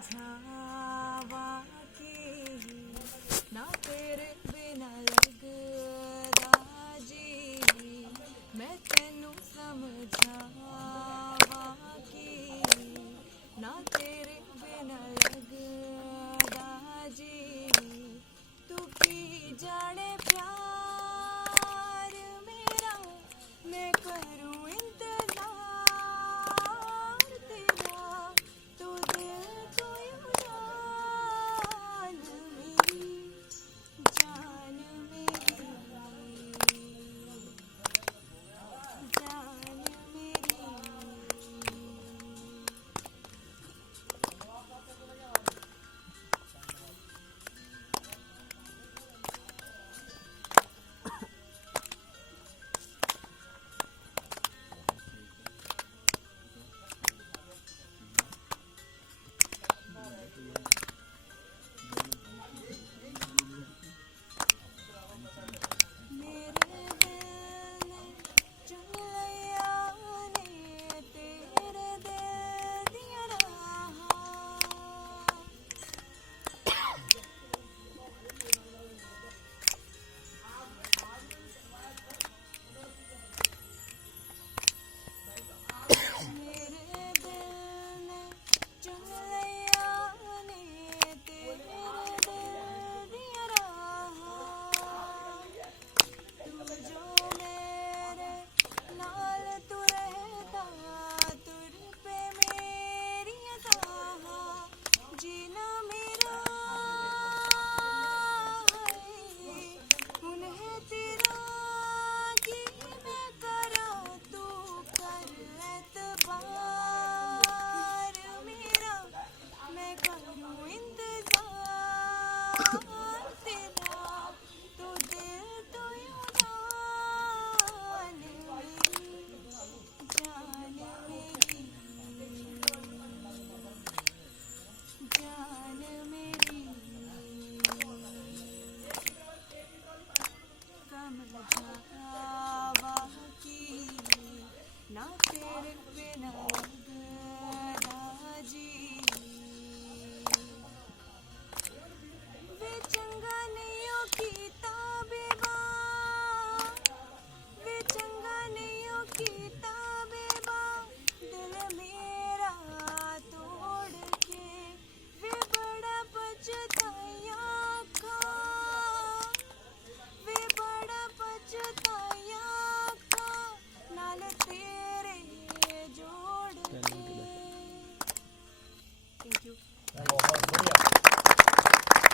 ਸਮਝਾਵਾ ਕਿ ਨਾ ਤੇਰੇ ਬਿਨਾ ਲੱਗਦਾ ਜੀ, ਮੈਂ ਤੈਨੂੰ ਸਮਝਾਵਾ ਕਿ ਨਾ ਤੇਰੇ ਬਿਨਾ ਲੱਗਦਾ ਜੀ, ਤੂੰ ਕੀ ਜਾਣੇ ਪਿਆਰ ਮੇਰਾ, ਮੈਂ ਕरूँ इंतजार तेरा, तू दिल तो जान मेरी, जान मेरी, जान मेरी। मेरे दिल ने चुन लिया ने तेरे दिल दिया राहां, मेरे दिल ने चुन लिया ने तेरे दिल दिया राहां, तू जो मेरे नाल तू रहता, तुर पे मेरी अताहा, जीना मेरा है हुन है तेरा, कि मैं करा तू कर एतबार मेरा, मैं करूँ इंतजार तेरा, तू दिल तो जान मेरी, जान मेरी, जान मेरी। समझावा कि ना तेरे बिना लगदा जी, वे चंगा नहीं ओ कीता बेवा, वे चंगा नहीं ओ कीता बेवा, दिल मेरा तोड़ के, वे बड़ा पछताया खा, वे बड़ा पछताया खा, नाल तेरे जोड़ के। Thank you.